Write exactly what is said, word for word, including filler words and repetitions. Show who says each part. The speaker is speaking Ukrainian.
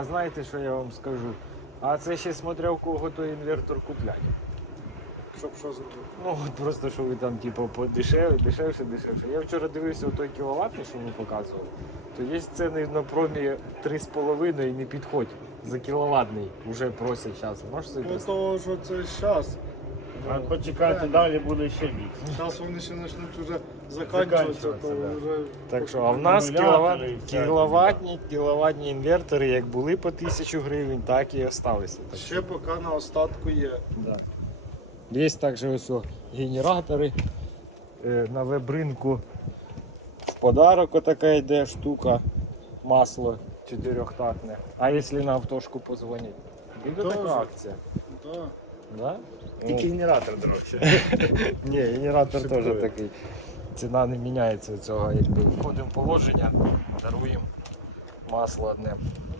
Speaker 1: Знаєте, що я вам скажу? А це ще смотря у кого той інвертор купляти.
Speaker 2: Щоб що зробити?
Speaker 1: Ну от просто що ви там типу подешевше, дешевше, дешевше. Я вчора дивився той кіловатний, що ви показували, то є ціни на промі три з половиною і не підходь. За кіловатний вже просять зараз. Можеш собі
Speaker 2: Ну
Speaker 1: представити?
Speaker 2: того, що це зараз.
Speaker 3: А почекайте, далі буде ще більше.
Speaker 2: Зараз вони ще почнуть вже закінчуватися, то
Speaker 3: Закінчуватися, да.
Speaker 2: вже...
Speaker 1: Так що, а в нас
Speaker 3: Акумулятори
Speaker 1: кіловат,
Speaker 3: і всякі,
Speaker 1: кіловатні, кіловатні інвертори як були по тисячу гривень, так і залишилися. Так що,
Speaker 2: Ще поки на остатку є.
Speaker 1: да. Є також ось о генератори. Е, На веб-ринку в подарок отака йде штука, масло чотирьохтактне. А якщо на автошку позвонять? Буде
Speaker 2: Тоже.
Speaker 1: така акція.
Speaker 2: Да.
Speaker 1: Да?
Speaker 3: Тільки генератор дорожче.
Speaker 1: Ні, генератор теж
Speaker 3: Шикує.
Speaker 1: такий. Ціна не міняється від цього, якби входимо в положення, даруємо масло одне.